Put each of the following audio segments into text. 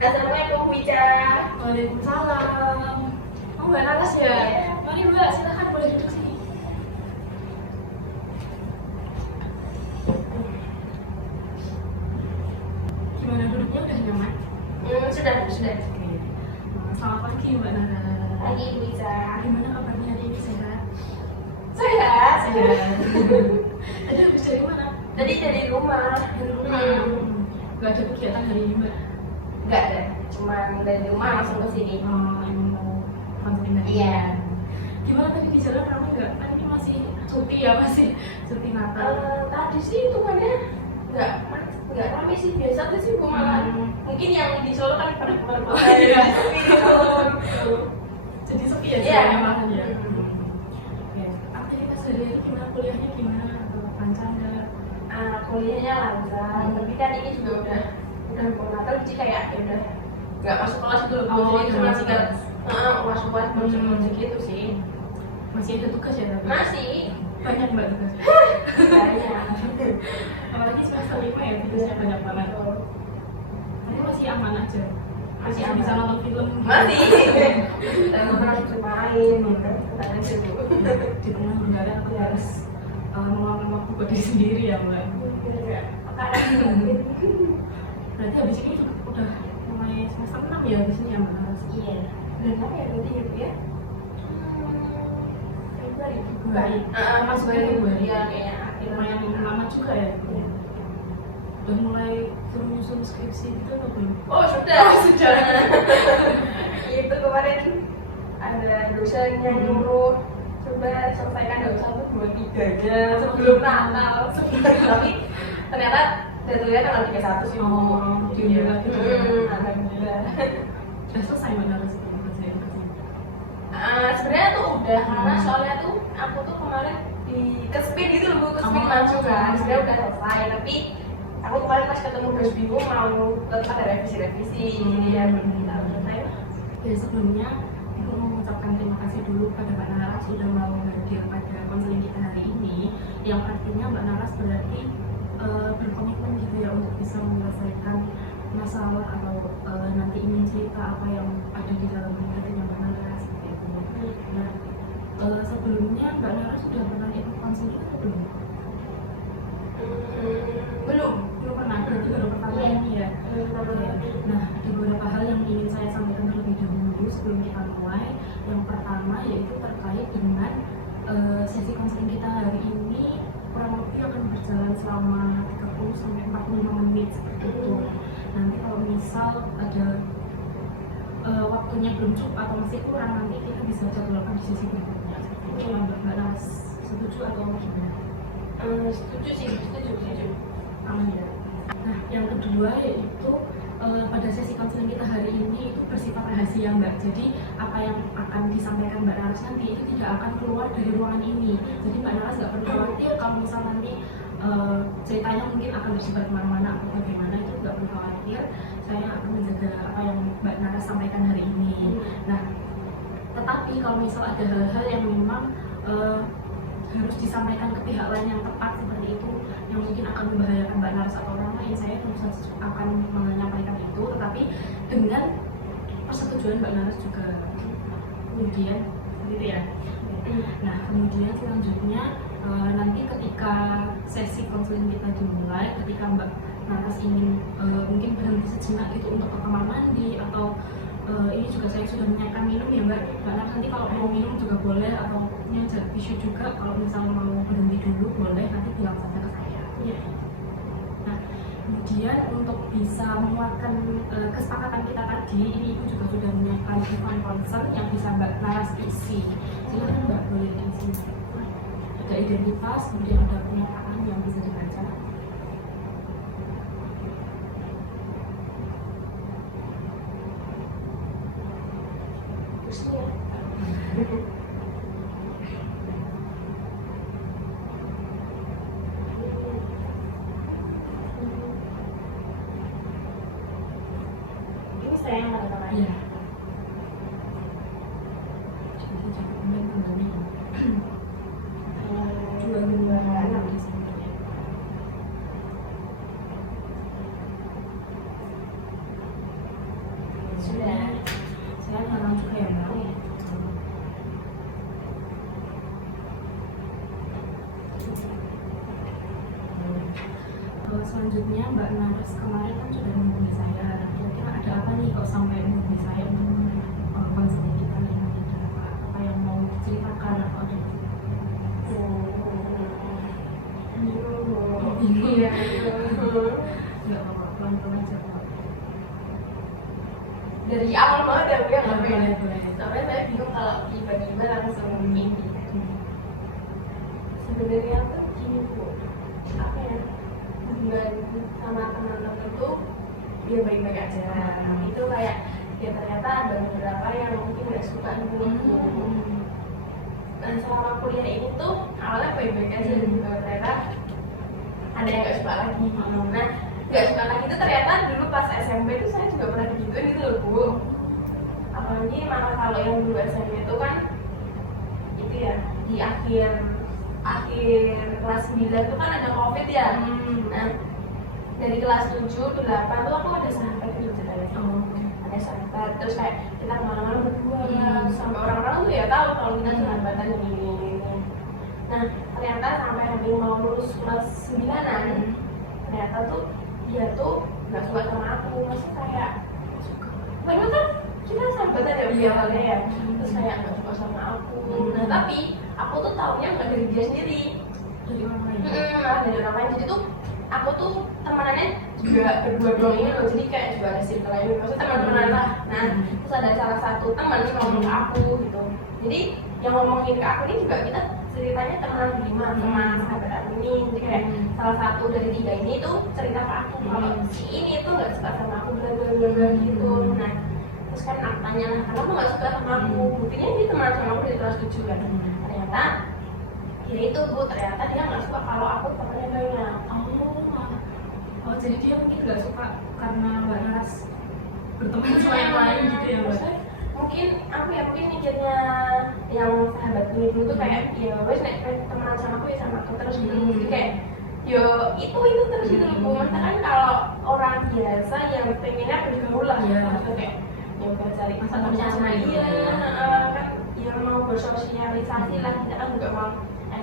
Assalamualaikum Wija. Waalaikumsalam. Oh, Mbak Naras ya? Mari Mbak, silakan boleh duduk sini. Gimana duduknya, udah nyaman? Sudah. Oke. Selamat pagi Mbak Naras. Pagi Wija. Gimana kabarnya hari ini, sehat? Sehat. Tadi habis dari mana? Tadi dari rumah. Dari rumah. Gak ada kegiatan hari ini Mbak? Enggak ada. Cuman dari rumah langsung ke sini. Oh, emang mau konseling hari ini? Iya. Gimana tadi di jalan ramai nggak? Kan ini masih cuti ya, masih cuti Natal. Tadi sih hitungannya nggak ramai sih, biasa aja sih malah. Mungkin yang di Solo kan pada keluar. Iya. Jadi Jadi sepi ya Iya. jalannya malah ya. Oke. Aktivitas sehari-hari gimana? Kuliahnya gimana? Atau lancar nggak? kuliahnya lancar, tapi kan ini juga udah mau Natal, jadi kayak ya udah nggak masuk kelas dulu. Oh, Jadi cuma udah masuk tinggal kelas. masuk kelas project gitu sih. Masih ada tugas ya tapi? Masih Banyak Mbak tugas. banyak. Apalagi semester 5 ya, tugasnya banyak banget. Tapi masih aman aja. Masih Aman. bisa nonton film. Masih. Dan harus main gitu. Katanya sih Bu. Di tengah negara aku harus meluangkan waktu buat diri sendiri ya Mbak. Berarti habis ini udah mulai semester 6 ya habis ini ya Mbak Naras? Iya. Dan apa ya nanti ya Bu ya? Februari. Masuk Februari. Iya kayaknya akhir. Lumayan lama juga ya. Udah mulai suruh nyusun skripsi gitu atau belum? Oh sudah. Itu kemarin ada dosen yang nyuruh coba selesaikan dalam 1, 2, 3 nya sebelum Natal. Tapi ternyata deadline tanggal 31 sih. Oh, diundur lagi. Alhamdulillah. Udah selesai Mbak Naras kerjaan kerja? Sebenarnya tuh udah, karena soalnya tuh aku tuh kemarin di kespin gitu loh Bu, kespin maju kan. Sebenarnya udah selesai, tapi aku kemarin pas ketemu bos bingung mau tetap ada revisi-revisi. Jadi ya kita selesai lah. Ya sebelumnya aku mau mengucapkan terima kasih dulu pada Mbak Naras sudah mau hadir pada konseling kita hari ini, yang artinya Mbak Naras berarti berkomitmen gitu ya untuk bisa menyelesaikan masalah atau nanti ingin cerita apa yang ada di dalam hatinya Mbak Naras seperti itu. Nah, sebelumnya Mbak Naras sudah pernah ikut konseling atau belum? Belum. Belum pernah, berarti baru pertama Iya. ini ya. Nah, ada beberapa hal yang ingin saya sampaikan terlebih dahulu sebelum kita mulai. Yang pertama yaitu terkait dengan sesi konseling kita hari ini kurang lebih akan berjalan selama 30 sampai 45 menit seperti itu. Nanti kalau misal ada waktunya belum cukup atau masih kurang, nanti kita bisa jadwalkan di sesi berikutnya. Mbak Naras setuju atau gimana? Setuju sih, setuju. Aman ya. Nah, yang kedua yaitu pada sesi konseling kita hari ini itu bersifat rahasia Mbak. Jadi apa yang akan disampaikan Mbak Naras nanti itu tidak akan keluar dari ruangan ini. Jadi Mbak Naras nggak perlu khawatir kalau misal nanti ceritanya mungkin akan tersebar kemana-mana atau bagaimana, itu nggak perlu khawatir. Saya akan menjaga apa yang Mbak Naras sampaikan hari ini. Nah, tetapi kalau misal ada hal-hal yang memang harus disampaikan ke pihak lain yang tepat seperti itu, yang mungkin akan membahayakan Mbak Naras atau orang lain, saya akan menyampaikan itu, tetapi dengan persetujuan Mbak Naras juga. Kemudian gitu ya. Nah, kemudian selanjutnya nanti ketika sesi konseling kita dimulai, ketika Mbak Naras ingin mungkin berhenti sejenak gitu untuk ke kamar mandi atau ini juga saya sudah menyiapkan minum ya Mbak Naras, nanti kalau mau minum juga boleh, atau punya jar tisu juga kalau misalnya mau berhenti dulu boleh, nanti bilang saja ke saya. Nah, kemudian untuk bisa menguatkan kesepakatan kita tadi, ini Ibu juga sudah menyiapkan event concern yang bisa Mbak Naras isi. Silakan Mbak, boleh diisi. Ada identitas, kemudian ada pernyataan yang bisa dibaca. Terusnya. Ini saya yang ada namanya. Iya. Bisa catat kemudian tanggalnya. 226 Desember. Sudah. Saya halang juga ya Mbak. Selanjutnya Mbak Naras kemarin kan sudah menghubungi saya. Kira-kira ada apa nih kok sampai menghubungi saya untuk konseling kita nih? Ada apa yang mau diceritakan atau ada? Iya. Nggak apa-apa, pelan-pelan aja Pak. Dari awal banget ya Bu ya nggak Boleh, boleh. boleh. Soalnya saya bingung kalau tiba-tiba langsung ini. Sebenarnya tuh gini Bu, apa ya, hubungan sama teman-teman tuh dia baik-baik aja. Itu kayak ya ternyata ada beberapa yang mungkin nggak suka dengan aku. Dan selama kuliah ini tuh awalnya baik-baik aja juga, ternyata ada yang nggak suka lagi. Nah, nggak suka lagi itu ternyata dulu pas SMP tuh saya juga pernah digituin gitu loh Bu. Apalagi malah kalau yang dulu SMP itu kan itu ya di akhir kelas 9 tuh kan ada COVID ya. Nah, dari kelas 7, 8 tuh aku ada sahabat gitu ceritanya. Ada sahabat, terus kayak kita kemana-mana berdua sampai orang-orang tuh ya tahu kalau kita sahabatan ini. Nah, ternyata sampai hampir mau lulus kelas 9-an, ternyata tuh dia tuh nggak suka sama aku. Maksudnya kayak padahal kan kita sahabatan ya awalnya ya, terus kayak nggak suka sama aku. Nah, tapi aku tuh taunya nggak dari dia sendiri, Dari orang lain. malah dari orang lain. Jadi tuh aku tuh temenannya juga berdua-dua ini loh, jadi kayak juga ada circle lain, maksudnya teman-teman lah. Nah, terus ada salah satu teman yang ngomong ke aku gitu. Jadi yang ngomongin ke aku ini juga kita ceritanya teman berlima sama sahabat aku ini. Jadi kayak salah satu dari 3 ini tuh cerita ke aku kalau si ini tuh nggak suka sama aku bla bla bla bla gitu. Nah, terus kan aku tanya lah, kenapa nggak suka sama aku? Buktinya dia teman sama aku dari kelas 7 kan. Ternyata ya itu Bu, ternyata dia nggak suka kalau aku temannya banyak. Oh, jadi dia mungkin nggak suka karena Mbak Naras berteman sama yang lain gitu ya Mbak? Maksudnya, mungkin aku ya mungkin mikirnya yang sahabat ini dulu tuh kayak ya wes nek teman sama aku ya sama aku terus gitu. Jadi kayak yo itu terus gitu loh Bu. Maksudnya kan kalau orang biasa yang pengennya bergaul lah ya, maksudnya kayak yang cari teman sama dia kan ya mau bersosialisasi lah, kita kan juga mau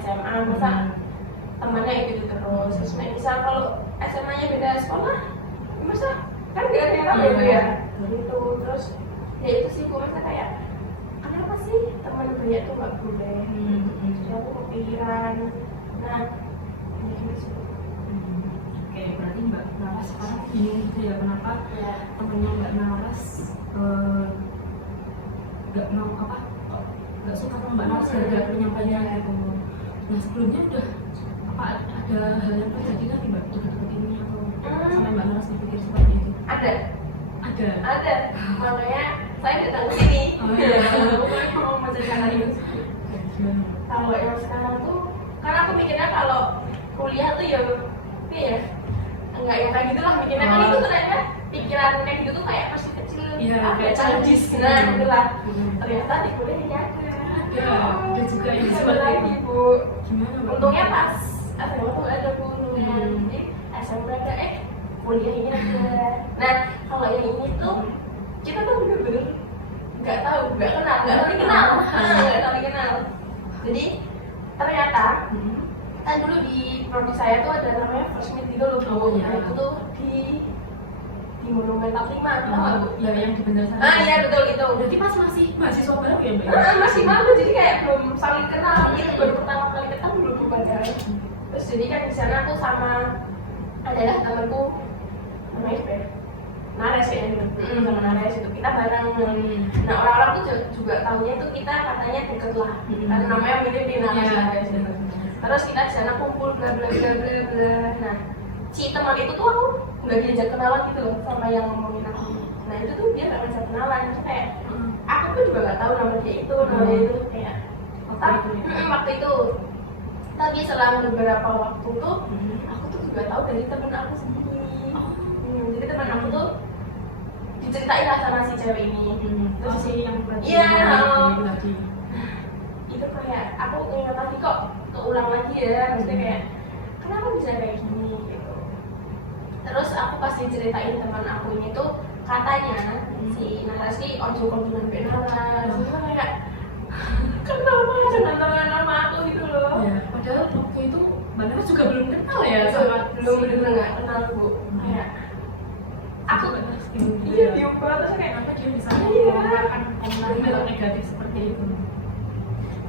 SMA masa temannya itu terus. Terus misal kalau SMA-nya beda sekolah, masa kan gak ada yang tahu gitu ya. Gitu terus ya itu sih Bu, masa kayak kenapa sih teman banyak tuh nggak boleh? Jadi aku kepikiran. Nah, ini gitu sih Bu. Oke, berarti Mbak Naras sekarang bingung gitu ya kenapa Ya. temennya Mbak Naras nggak mau apa? Nggak suka sama Mbak Naras gara-gara penyampaiannya gitu. Nah sebelumnya udah apa ada hal yang terjadi kan Mbak dekat-dekat ini atau sampai Mbak Naras berpikir seperti itu? Ada, Ada. makanya saya datang ke sini. Oh iya. Mau menceritakan ini. Kalau yang sekarang tuh, karena aku mikirnya kalau kuliah tuh ya, apa ya, enggak yang kayak gitulah mikirnya kan itu ternyata pikiran kayak gitu tuh kayak masih kecil, Kayak childish, nah itulah. Ternyata di kuliah ini ada juga yang ada seperti lagi itu. Bu. Gimana Mbak? Untungnya pas SMA tuh ada Bu, jadi SMP ada, kuliah ini ada. Nah kalau yang ini tuh kita tuh bener-bener nggak tahu, nggak saling kenal. Jadi ternyata kan dulu di prodi saya tuh ada namanya first meet gitu loh Bu. Nah itu tuh di Monumental 5, tahu nggak Bu? Ya yang di bener sana. Iya betul itu. Berarti pas masih mahasiswa baru ya Mbak? Masih malu, jadi kayak belum saling kenal gitu, baru pertama kali ketemu belum pacaran. Terus jadi kan di sana aku sama adalah temanku namanya siapa ya? Nares ya, sama Nares itu kita bareng. Nah orang-orang tuh juga tahunya tuh kita katanya deket lah, karena namanya mirip di Nares. Terus kita di sana kumpul bla bla bla bla bla. Nah si teman itu tuh aku nggak diajak kenalan gitu loh sama yang ngomongin aku. Nah itu tuh dia nggak ngajak kenalan, itu kayak aku tuh juga nggak tahu nama dia itu, kayak waktu itu. Tapi selang beberapa waktu tuh aku tuh juga tahu dari temen aku sendiri. Jadi teman aku tuh diceritain lah sama si cewek ini. Terus si yang berarti lagi. Itu kayak aku ingat lagi kok keulang lagi ya, maksudnya kayak kenapa bisa kayak gini gitu. Terus aku pas diceritain teman aku ini tuh katanya si Naras sih ojo konsumen Ben Naras itu kayak kenapa jangan tangan nama aku gitu loh. Ya, padahal waktu itu Mbak Naras juga belum kenal ya Itu sama belum bener nggak kenal bu. Kayak aku iya bingung banget terus kayak kenapa dia bisa Iya. mengeluarkan komentar negatif seperti itu.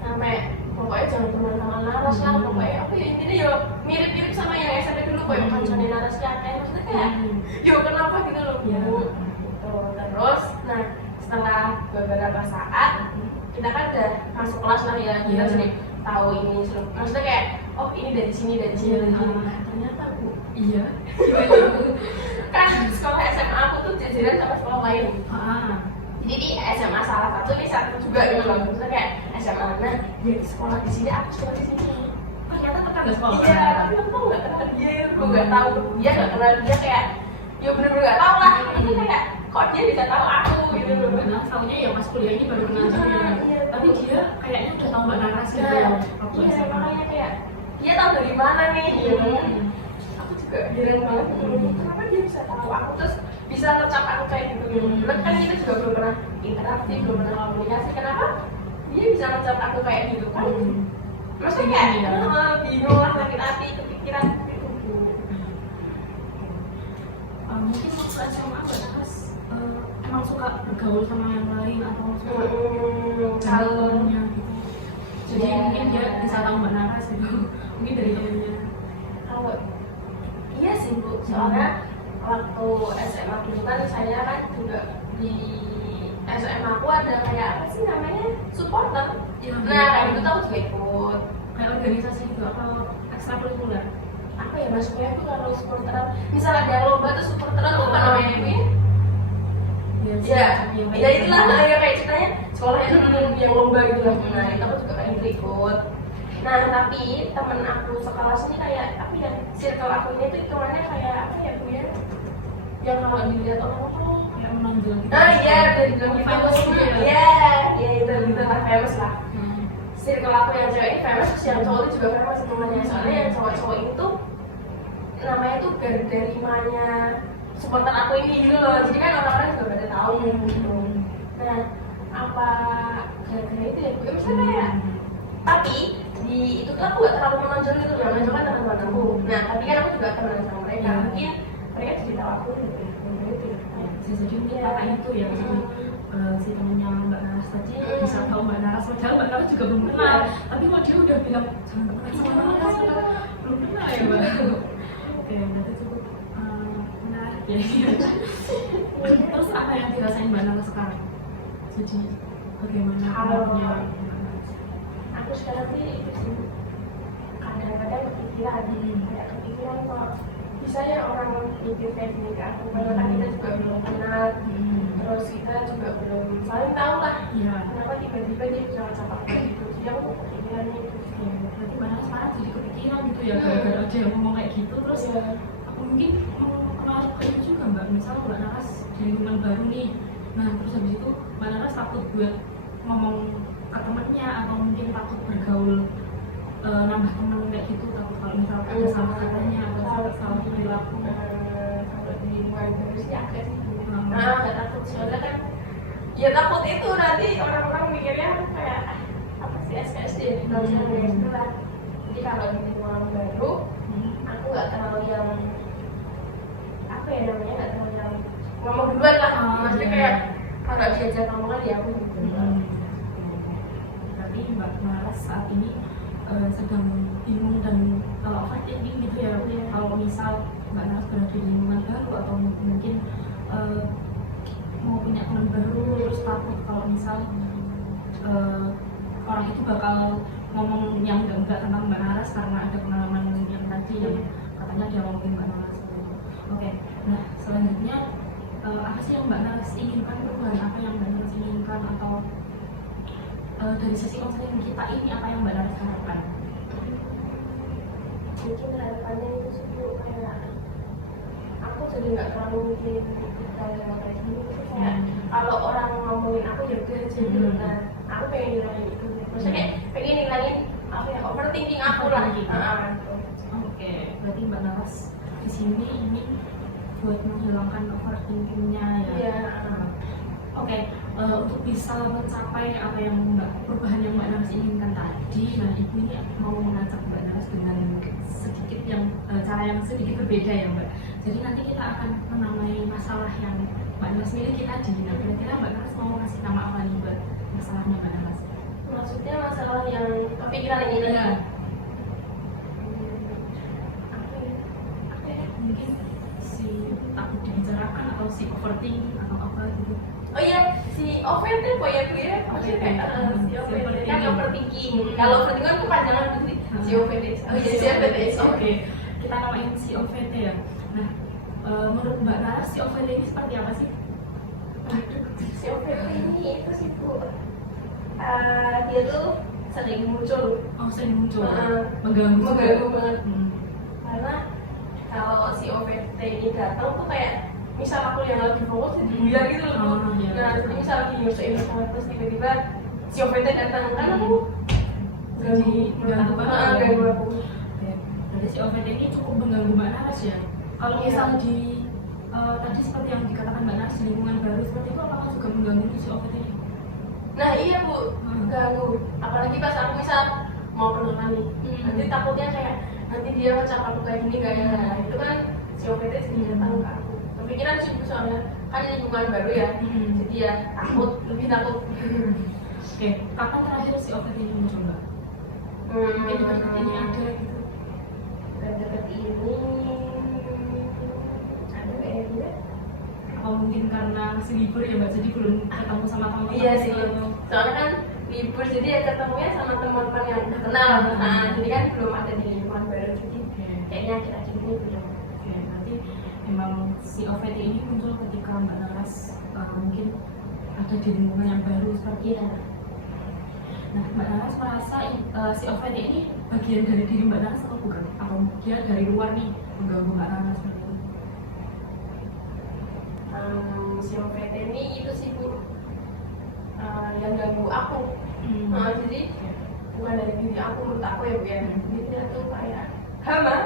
sampai pokoknya jangan pernah sama Naras lah pokoknya aku ya intinya yo mirip-mirip sama yang SMP dulu kayak kancane Naras ya kayak maksudnya kayak yo kenapa gitu loh Iya. bu gitu. Terus nah setelah beberapa saat kita kan udah masuk kelas lah ya kita Iya. jadi tahu ini maksudnya kayak oh ini dari sini dari sini dari sini. Ternyata bu Iya. kan sekolah SMA aku tuh jajaran sama sekolah lain. Jadi di SMA salah satu ini satu juga gitu loh. Maksudnya kayak SMA mana dia sekolah di sini aku sekolah di sini. Ternyata tetangga sekolah. Iya, tapi aku tuh nggak kenal dia, aku nggak tahu dia nggak kenal dia kayak ya bener-bener nggak tahu lah. Tapi kayak kok dia bisa tahu aku gitu loh. Nah, tahunya ya pas kuliah ini baru kenal juga. Iya. Tapi dia kayaknya udah tahu Mbak Naras gitu ya. Waktu Iya, SMA. makanya kayak dia tahu dari mana nih gitu. Aku juga heran banget gitu loh. Kenapa dia bisa tahu aku terus bisa ngecap aku kayak gitu gitu. Kan kita juga belum pernah interaksi, belum pernah komunikasi. Kenapa dia bisa ngecap aku kayak gitu kan? Maksudnya kayak bingung lah, sakit hati, kepikiran gitu. Mungkin waktu SMA Mbak Naras emang suka bergaul sama yang lain atau suka Kalau temennya gitu. Jadi Iya. mungkin dia bisa tahu Mbak Naras gitu. Mungkin dari temennya. kalau iya sih bu, soalnya waktu SMA dulu kan saya kan juga di SMA aku ada kayak apa sih namanya supporter. Ya, Nah kayak gitu tuh aku juga ikut. kayak organisasi gitu atau ekstrakurikuler. Apa ya maksudnya tuh kalau supporteran misalnya ada lomba tuh supporteran tuh apa namanya itu ya? Ya itulah lah ya kayak ceritanya sekolahnya tuh yang lomba gitu lah. Nah itu aku juga kayak ikut. Nah tapi temen aku sekelas ini kayak apa ya circle aku ini tuh hitungannya kayak apa ya bu ya? Yang kalau dilihat orang tuh kayak menonjol gitu. oh iya udah dibilang gitu Famous gitu ya. iya itu gitu lah famous lah. Hmm. Circle aku yang cewek ini famous terus yang cowok itu juga famous semuanya soalnya yang cowok-cowok ini tuh namanya tuh Garda Rimanya supporter aku ini gitu loh jadi kan orang-orang juga pada tahu gitu. Nah apa gara-gara itu ya gue misalnya kayak tapi di itu tuh aku gak terlalu menonjol gitu loh menonjol kan teman-teman aku. Nah tapi kan aku juga temenan sama mereka mungkin mereka jadi tahu aku gitu Bisa jadi mungkin kakak itu ya maksudnya si temennya Mbak Naras tadi bisa tahu Mbak Naras padahal Mbak Naras juga belum kenal tapi kok dia udah bilang jangan kenal sama Mbak Naras padahal belum kenal ya Mbak. Oke berarti cukup menarik ya. Terus apa yang dirasain Mbak Naras sekarang? Jadi bagaimana pengaruhnya Mbak Naras? aku sekarang sih kadang-kadang kepikiran kayak kepikiran kok bisa ya orang mikir kayak gini ke aku padahal kan kita juga belum kenal terus kita juga belum saling tahu lah Iya. kenapa tiba-tiba dia bisa ngecap kayak gitu jadi aku kepikiran itu Ya, berarti Mbak Naras sekarang jadi kepikiran gitu ya gara-gara aja yang ngomong kayak gitu terus aku mungkin mau pengaruh ke itu juga Mbak misal Mbak Naras di lingkungan baru nih nah terus habis itu Mbak Naras takut buat ngomong ke temennya atau mungkin takut bergaul nambah temen kayak gitu takut kalau misal ada salah katanya atau salah perilaku. kalau di lingkungan baru sih agak sih Hmm. nah agak takut soalnya kan ya takut itu nanti orang-orang mikirnya kayak apa sih SKSD kalau misalnya kayak gitu lah jadi kalau di lingkungan baru aku nggak terlalu yang apa ya namanya nggak terlalu yang ngomong duluan lah maksudnya kayak kalau diajak ngomong kan ya aku Berarti Mbak Naras saat ini sedang bingung dan kalau overthinking gitu ya kalau misal Mbak Naras berada di lingkungan baru atau mungkin mau punya teman baru terus takut kalau misal orang itu bakal ngomong yang enggak tentang Mbak Naras karena ada pengalaman yang tadi yang katanya dia ngomongin Mbak Naras. Oke, nah selanjutnya apa sih yang Mbak Naras inginkan, perubahan apa yang Mbak Naras inginkan atau dari sesi konseling kita ini apa yang Mbak Naras harapkan? mungkin harapannya itu sih Bu, kayak aku jadi nggak terlalu mikirin hal yang kayak gini sih kayak kalau orang ngomongin aku ya udah aja gitu nah aku pengen ngilangin itu maksudnya kayak pengen ngilangin apa ya overthinking aku lah gitu. Oke, berarti Mbak Naras di sini ini buat menghilangkan overthinkingnya ya. Iya. untuk bisa mencapai apa yang perubahan yang Mbak Naras inginkan tadi, nah Ibu ini mau mengajak Mbak Naras dengan sedikit yang cara yang sedikit berbeda ya Mbak. Jadi nanti kita akan menamai masalah yang Mbak Naras miliki tadi. Nah kira-kira Mbak Naras mau kasih nama apa nih Mbak masalahnya Mbak Naras? Maksudnya masalah yang kepikiran ini tadi. Ya. Mungkin si takut dibicarakan atau si overthinking atau apa gitu. Oh iya, si overthinking kok ya Bu ya? Maksudnya kayak si overthinking kan overthinking. Kalau overthinking kan kepanjangan gitu. Si overthinking. Oh iya, si overthinking. Oke, kita namain si OVT ya. Nah, menurut Mbak Naras si OVT ini seperti apa sih? Si overthinking ini itu sih Bu, dia tuh sering muncul. Oh, sering muncul. Mengganggu juga. banget. Karena kalau si OVT ini datang tuh kayak misal aku yang lagi fokus jadi buyar gitu loh. Iya. Nah, jadi misal lagi nyusahin sama terus tiba-tiba si OVT datang kan aku Jadi mengganggu banget. ganggu aku. Oke. Jadi si OVT ini cukup mengganggu Mbak Naras ya. Kalau Iya. misal di tadi seperti yang dikatakan Mbak Naras di lingkungan baru seperti itu, apakah juga mengganggu si OVT ini? Nah iya Bu, ganggu. Apalagi pas aku misal mau kenalan nih, nanti takutnya kayak nanti dia ngecap aku kayak gini gak ya. Nah, itu kan si OVT sendiri datang ke aku. Kepikiran sih Bu, soalnya kan lingkungan baru ya, jadi ya takut, lebih takut. Oke, kapan terakhir si OVT ini muncul Mbak? Mungkin dekat ini ada gitu. Dan deket ini ada kayaknya. Atau mungkin karena masih libur ya Mbak, jadi belum ketemu sama teman-teman. Iya sih, soalnya kan libur jadi ya ketemunya sama teman-teman yang udah kenal. Nah, jadi kan belum ada di lingkungan baru, jadi kayaknya akhir-akhir ini belum. Oke, berarti memang si OVT ini muncul ketika Mbak Naras mungkin ada di lingkungan yang baru seperti itu. Nah, Mbak Naras merasa si OVT ini bagian dari diri Mbak Naras atau bukan? Atau dia dari luar nih mengganggu Mbak Naras seperti itu? Si OVT ini itu sih Bu, yang ganggu aku. Jadi bukan dari diri aku, menurut aku ya Bu ya. Jadi dia tuh kayak hama.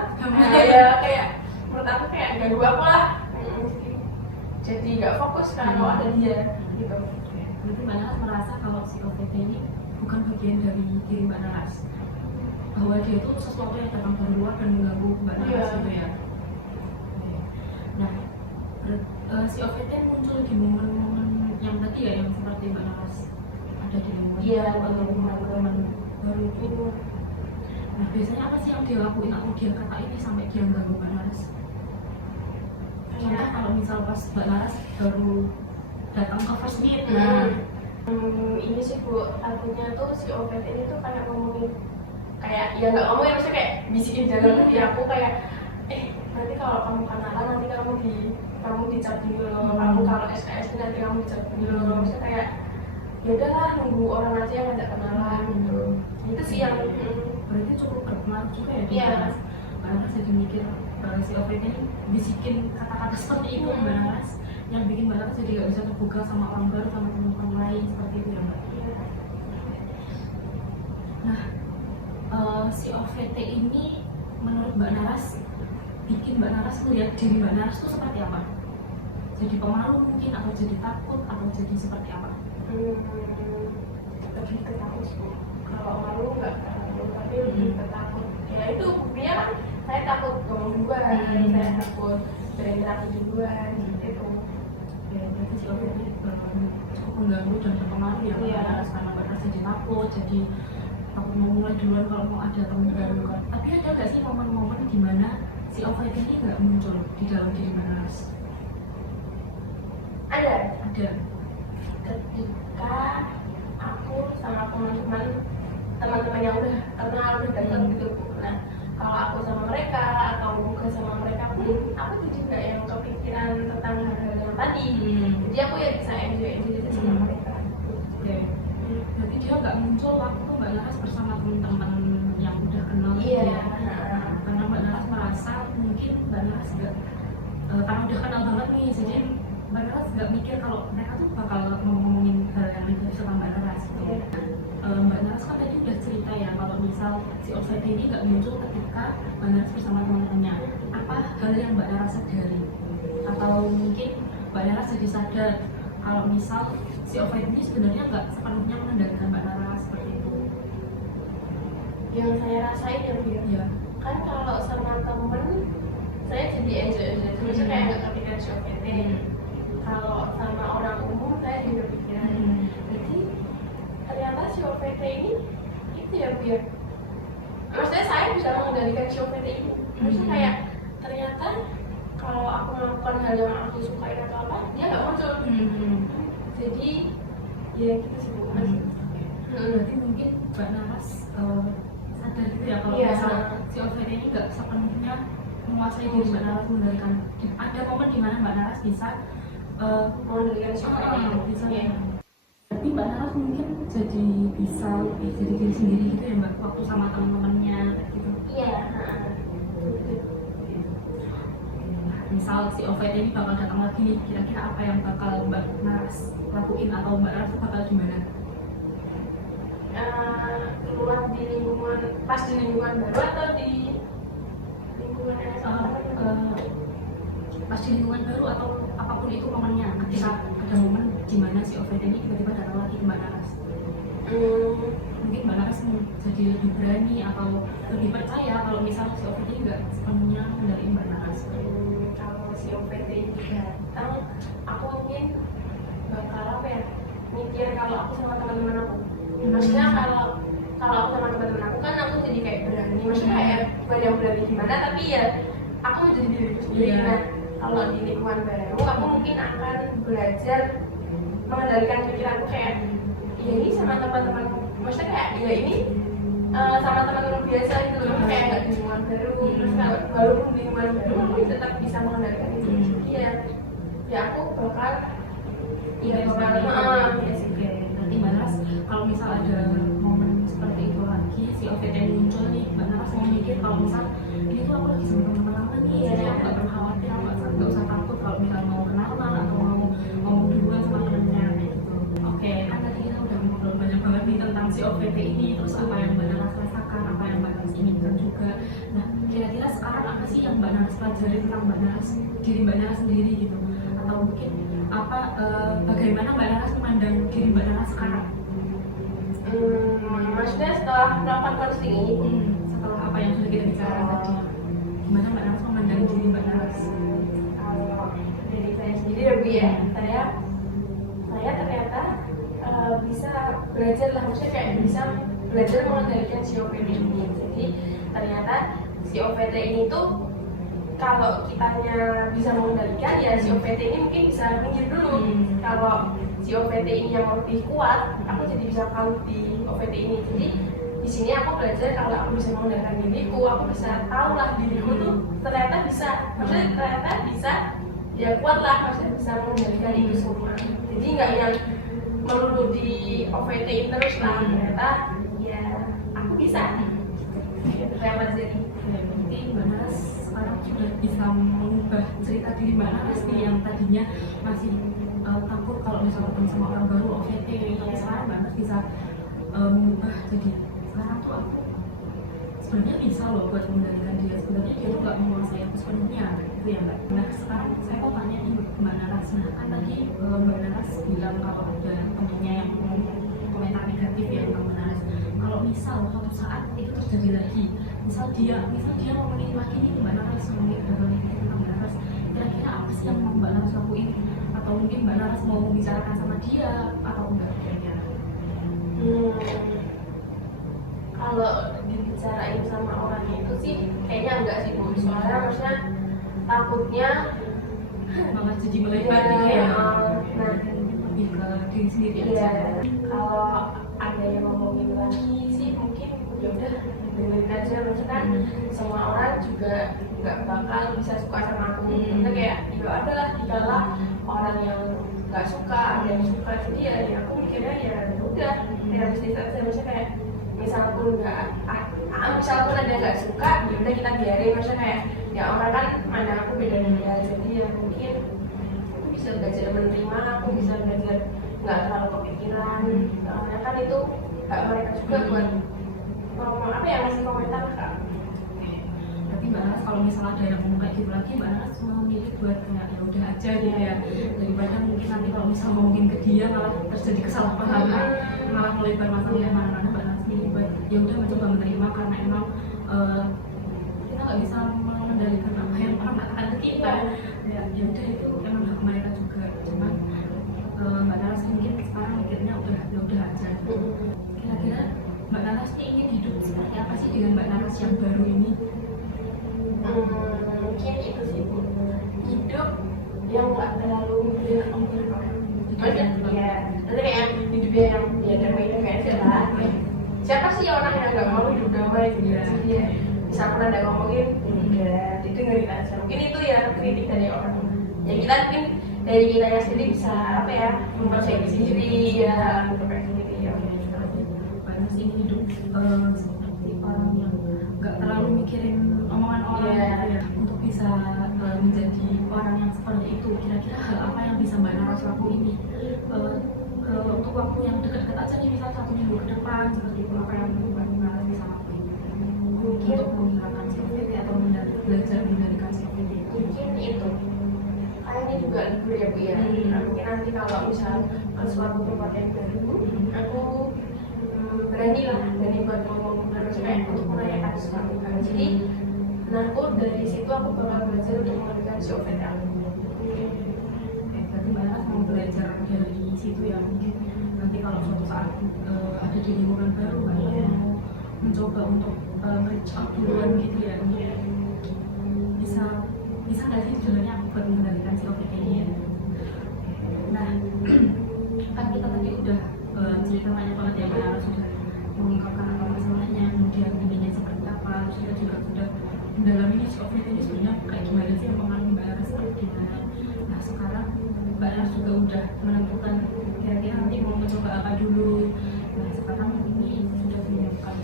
Ya kayak menurut aku kayak ganggu aku lah. Jadi nggak fokus kalau ada dia gitu. Berarti Mbak Naras merasa kalau si OVT ini bukan bagian dari diri Mbak Naras, bahwa dia itu sesuatu yang datang dari luar dan mengganggu Mbak Naras gitu ya. Nah, si OVT muncul di momen-momen yang tadi ya, yang seperti Mbak Naras ada di lingkungan. Iya, teman-teman baru itu. Nah, biasanya apa sih yang dia lakuin atau dia katain ini sampai dia mengganggu Mbak Naras? Contoh kalau misal pas Mbak Naras baru datang ke first meet. Ini sih Bu, artinya tuh si OVT ini tuh kayak ngomongin, kayak ya nggak ngomong ya, maksudnya kayak bisikin dalam hati aku kayak nanti kalau kamu kenalan nanti kamu dicap dulu loh, kamu kalau SKS nanti kamu dicap dulu loh. Maksudnya kayak ya udahlah nunggu orang aja yang ngajak kenalan gitu. Itu sih yang berarti cukup berpengaruh juga ya. Iya. Mbak Naras jadi mikir si OVT ini bisikin kata-kata seperti itu Mbak Naras, yang bikin Mbak Naras jadi gak bisa terbuka sama orang baru, sama teman-teman lain seperti itu ya Mbak. Nah, si OVT ini menurut Mbak Naras bikin Mbak Naras melihat diri Mbak Naras itu seperti apa? Jadi pemalu mungkin, atau jadi takut, atau jadi seperti apa? Lebih ke takut sih. Kalau malu nggak takut, tapi lebih ke takut. Ya itu dia kan, saya takut ngomong duluan, saya takut berinteraksi duluan gitu. Ya, berarti si OVT cukup mengganggu dan berpengaruh ya Mbak Naras, karena Mbak Naras jadi takut, jadi takut mau mulai duluan kalau mau ada teman baru kan. Tapi ada nggak sih momen-momen di mana si OVT ini nggak muncul di dalam diri Mbak Naras? Ada. Ketika aku sama teman-teman yang udah kenal, udah dekat gitu. Nah, kalau aku sama mereka atau bukan sama mereka pun, aku tuh juga yang kepikiran tentang hal-hal yang tadi. Jadi aku ya bisa enjoy sama mereka. Oke. Berarti dia nggak muncul waktu Mbak Naras bersama teman-teman yang udah kenal. Iya. Ya? Karena Mbak Naras merasa mungkin Mbak Naras nggak karena udah kenal banget nih, jadi Mbak Naras nggak mikir kalau mereka tuh bakal ngomongin hal yang negatif sama Mbak Naras gitu. Mbak Naras kan tadi udah cerita ya kalau misal si OVT ini nggak muncul ketika Mbak Naras bersama teman-temannya. Apa hal yang Mbak Naras sadari? Atau mungkin Mbak Naras jadi sadar kalau misal si overthinking ini sebenarnya nggak sepenuhnya mengendalikan Mbak Nara seperti itu. Yang saya rasain ya Bu ya, Ya. kan kalau sama temen saya jadi enjoy aja, maksudnya kayak nggak kepikiran si overthinking. Kalau sama orang umum saya juga pikiran. Jadi ternyata si overthinking ini itu ya Bu ya, maksudnya saya bisa mengendalikan si overthinking ini. Maksudnya kayak ternyata kalau aku melakukan hal yang aku sukai atau apa, dia nggak muncul. Jadi ya gitu sih Bu. Berarti mungkin Mbak Naras sadar gitu ya kalau Iya. misal si overthinking ini nggak sepenuhnya menguasai diri Mbak Naras, mengendalikan. Ada momen di mana Mbak Naras bisa Mengendalikan si overthinking bisa. ya. Tapi Mbak Naras mungkin jadi bisa lebih jadi diri sendiri gitu ya Mbak, waktu sama teman-temannya kayak gitu. Iya. Misal si OVT ini bakal datang lagi nih, kira-kira apa yang bakal Mbak Naras lakuin atau Mbak Naras bakal gimana? Keluar di lingkungan, pas di lingkungan baru atau di lingkungan yang sama? Pas di lingkungan baru atau apapun itu momennya, ketika ada momen di mana si OVT ini tiba-tiba datang lagi ke Mbak Naras. Mungkin Mbak Naras mau jadi lebih berani atau lebih percaya kalau misalnya si OVT ini nggak sepenuhnya dari Mbak Naras. Kalau si OPT ini datang, aku mungkin bakal apa ya, mikir kalau aku sama teman-teman aku. Maksudnya kalau aku sama teman-teman aku kan aku jadi kayak berani, maksudnya kayak bukan yang berani gimana, tapi ya aku menjadi diriku sendiri. Iya. Nah, kalau di lingkungan baru, aku mungkin akan belajar mengendalikan pikiranku kayak ya ini sama teman-teman, maksudnya kayak ya ini sama teman-teman biasa gitu loh, kayak nggak di lingkungan baru. Terus kalau walaupun di lingkungan baru, aku tetap bisa mengendalikan itu. Iya, ya aku bakal Iya, bakal iya sih. Nanti Mbak Naras kalau misal ada momen seperti itu lagi, si OVT muncul nih, Mbak Naras mau mikir kalau misal ini tuh aku lagi sama teman-teman nih, jadi aku nggak perlu khawatir, aku nggak usah takut kalau misal mau kenalan atau mau ngomong duluan sama temennya kayak gitu. Oke, kan tadi kita udah ngobrol banyak banget nih tentang si OVT ini, terus apa yang Mbak Naras rasakan, apa yang Mbak Naras inginkan juga. Nah, kira-kira sekarang apa sih yang Mbak Naras pelajari tentang Mbak Naras, diri Mbak Naras sendiri gitu, atau mungkin apa bagaimana Mbak Naras memandang diri Mbak Naras sekarang? Maksudnya setelah melakukan counseling ini, Setelah apa yang sudah kita bicarakan tadi, gimana Mbak Naras memandang diri Mbak Naras? kalau dari saya sendiri ya Bu ya, saya ternyata bisa belajar lah, maksudnya kayak bisa belajar mengendalikan si OPT ini. Jadi ternyata si OPT ini tuh kalau kitanya bisa mengendalikan, ya si OPT ini mungkin bisa minggir dulu. Kalau si OPT ini yang lebih kuat, aku jadi bisa kalah di OPT ini. Jadi di sini aku belajar kalau aku bisa mengendalikan diriku, aku bisa tahu lah diriku tuh ternyata bisa, maksudnya ternyata bisa, ya kuat lah, maksudnya bisa mengendalikan itu semua. Jadi nggak yang melulu di OPT terus lah, ternyata ya aku bisa. Ternyata jadi. Berarti Mbak Naras sekarang sudah bisa mengubah cerita diri Mbak Naras nih yang tadinya masih takut kalau misalnya ketemu sama orang baru OVT, tapi sekarang Mbak Naras bisa mengubah jadi sekarang tuh aku sebenarnya bisa loh buat mengendalikan dia, sebenarnya dia tuh nggak menguasai aku sepenuhnya gitu ya Mbak. Nah sekarang saya mau tanya nih Mbak Naras, nah kan tadi Mbak Naras bilang kalau ada temennya yang komentar negatif ya tentang Mbak Naras. Kalau misal suatu saat itu terjadi lagi, misal dia ngomongin lagi nih Mbak Naras, ngomongin hal negatif tentang Mbak Naras, kira-kira apa sih yang mau Mbak Naras lakuin? Atau mungkin Mbak Naras mau membicarakan sama dia atau enggak kira-kira? Kalau dibicarain sama orang itu sih kayaknya enggak sih Bu, soalnya maksudnya takutnya Malah jadi melebar nih kayak lebih ke diri sendiri iya, aja. kalau ada yang ngomongin lagi sih mungkin ya udah dengerin aja, maksudnya kan semua orang juga nggak bakal bisa suka sama aku. Maksudnya kayak ya adalah dikalah orang yang nggak suka, ada yang suka, jadi ya aku mikirnya ya udah realistis aja, maksudnya kayak misalpun misalpun ada yang nggak suka, ya udah kita biarin, maksudnya kayak ya orang kan mana aku beda-beda, jadi ya mungkin aku bisa belajar menerima, aku bisa belajar nggak terlalu kepikiran, soalnya kan itu hak mereka juga buat ngomong apa ya, ngasih komentar Kak. Berarti Mbak Naras kalau misalnya ada yang ngomong kayak gitu lagi, Mbak Naras memilih buat kayak ya udah aja gitu ya, daripada mungkin nanti kalau misalnya ngomongin ke dia malah terjadi kesalahpahaman, malah melebar masalah yang mana-mana. Mbak Naras milih buat ya udah mencoba menerima karena emang kita nggak bisa mengendalikan apa yang orang katakan ke kita. Ya udah itu emang hak mereka juga, cuman Mbak Naras mungkin sekarang mikirnya udah aja. Kira-kira Mbak Naras ini ingin hidup seperti apa sih dengan Mbak Naras yang baru ini? Mungkin itu sih Bu, hidup yang nggak terlalu mikirin orang. Maksudnya ya, maksudnya kayak hidupnya yang ya damai kayak lah. Siapa sih orang yang nggak mau hidup damai gitu ya? Bisa pernah ada ngomongin, ya didengerin aja. Mungkin itu ya kritik dari orang. Ya kita mungkin dari kita yang sendiri bisa apa ya, memperbaiki diri ya, memperbaiki diri ya. Mbak Naras ini hidup seperti orang yang nggak terlalu mikirin omongan orang gitu ya. Untuk bisa menjadi orang yang seperti itu, kira-kira hal apa yang bisa Mbak Naras lakuin ini? Untuk waktu yang dekat-dekat aja nih, misal 1 minggu ke depan seperti itu, apa yang Mbak Naras bisa lakuin? Mungkin untuk menghilangkan COPD atau belajar mengendalikan COPD itu. Mungkin itu. Kayaknya juga libur ya Bu ya. Mungkin nanti kalau misal ke suatu tempat yang baru, aku berani buat ngomong terus kayak untuk menanyakan sesuatu kan. Jadi, nah aku dari situ aku bakal belajar untuk mengendalikan COPD aku. Berarti Mbak Naras mau belajar dari situ ya, mungkin nanti kalau suatu saat ada di lingkungan baru Mbak Naras mau mencoba untuk reach out duluan gitu ya, bisa nggak sih sebenarnya aku buat mengendalikan COPD ini ya. Nah kan kita tadi udah cerita banyak banget ya, Mbak Naras sudah mengungkapkan apa masalahnya, kemudian inginnya seperti apa, terus kita juga sudah mendalami COPD ini sebenarnya kayak gimana sih yang pengaruh Mbak Naras seperti gimana. Nah sekarang Mbak Naras juga udah menentukan kira-kira nanti mau mencoba apa dulu. Nah sekarang ini sudah menyiapkan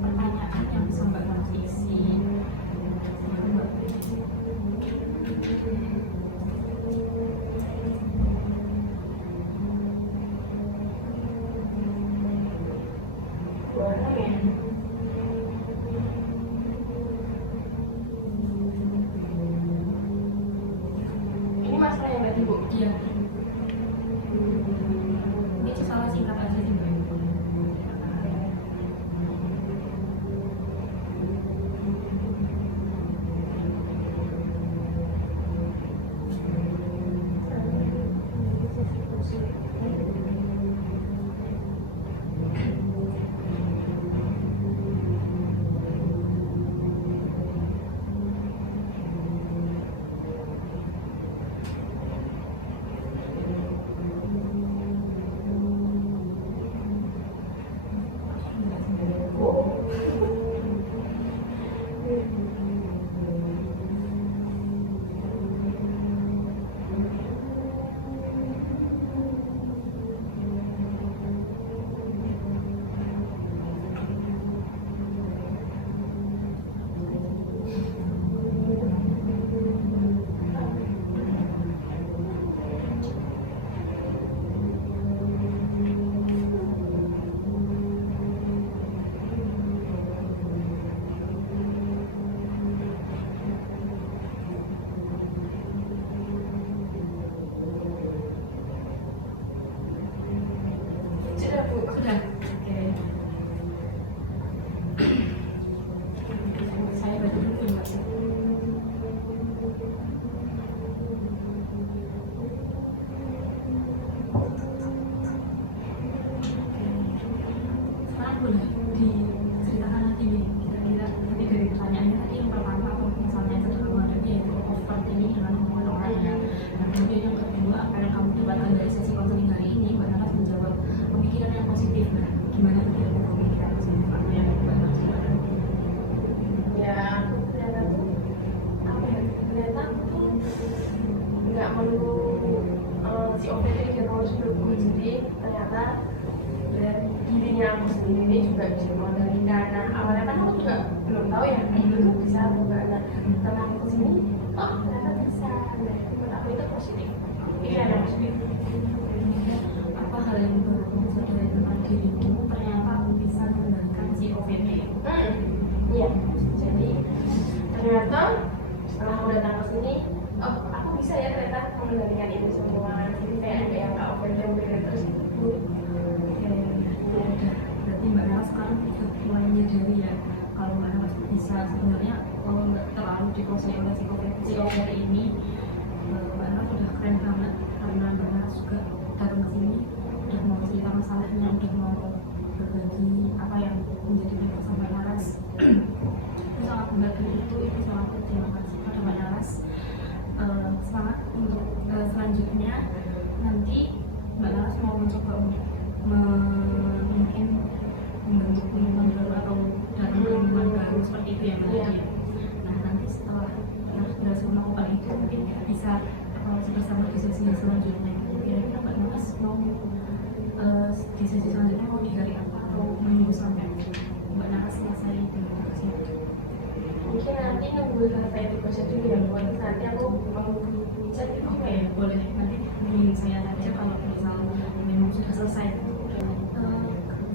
pertanyaan yang bisa Mbak Naras isi. Ini masalah yang tadi Bu. Iya. Ini salah singkat aja sih Mbak. Sudah Bu. Sudah. Oke. Saya baca dulu Mbak. Sekarang boleh diceritakan nanti nih, kira-kira nanti dari pertanyaannya tadi yang pertama apa misalnya yang sedang kamu hadapi yaitu overthinking dengan hubungan orangnya. Dan kemudian yang kedua, apa yang kamu dapatkan dari sesi konseling hari ini, Mbak Naras menjawab pemikiran yang positif. Nah, gimana tuh dia pemikiran positif apa yang Mbak Naras gimana? Ya ternyata tuh apa ya, ternyata tuh nggak perlu si OPD harus dulu. Jadi ternyata dari dirinya aku sendiri ini juga bisa mengendalikan. Nah awalnya kan aku juga belum tahu ya itu tuh bisa bukan. Nah karena aku kesini, oh ternyata bisa. Nah menurut aku itu positif, pikiran yang positif. Apa hal yang baru kamu sadari tentang dirimu ternyata bisa mengendalikan si OPD? Iya, jadi ternyata sini, oh aku bisa ya ternyata mengendalikan itu semua, jadi kayak ada yang nggak overwhelming terus itu. Ya udah, berarti Mbak Nala sekarang udah mulai menyadari ya kalau Mbak Nala bisa sebenarnya kalau nggak terlalu dikuasai oleh psikoterapi ini. Mbak Nala udah keren banget karena Mbak Nala juga datang ke sini udah mau cerita masalahnya, udah mau berbagi apa yang menjadi penyebab Mbak Naras. Itu sangat membantu, itu sangat terima kasih pada Mbak Naras. Semangat untuk selanjutnya nanti Mbak Naras mau mencoba untuk mungkin membentuk lingkungan baru atau datang ke lingkungan baru seperti itu ya Mbak Nadia. Nah nanti setelah berhasil melakukan itu mungkin bisa bersama di sesi selanjutnya. Kira-kira Mbak Naras mau di sesi selanjutnya mau di hari apa atau menunggu sampai Mbak Naras selesai berinteraksi? Mungkin nanti nunggu selesai tugasnya dulu ya, buat nanti aku mau chat itu. Oke, boleh nanti hubungi saya saja kalau misal memang sudah selesai.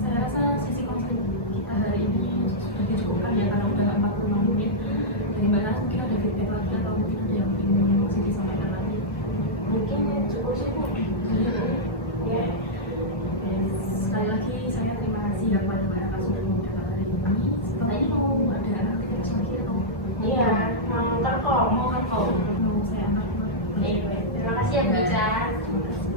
Saya rasa sesi konseling kita hari ini sudah dicukupkan ya karena udah 46 menit. Dari Mbak Naras mungkin ada feedback lagi atau mungkin ada yang ingin masih disampaikan lagi? Mungkin cukup sih Bu. Ya. Sekali lagi saya terima kasih kepada Mbak Naras sudah mau datang hari ini. Setelah ini mau ada aktivitas lagi atau? Iya, mau nonton kok. Mau kan kok? Mau saya angkat? Terima kasih ya Bu Ica. Terima kasih.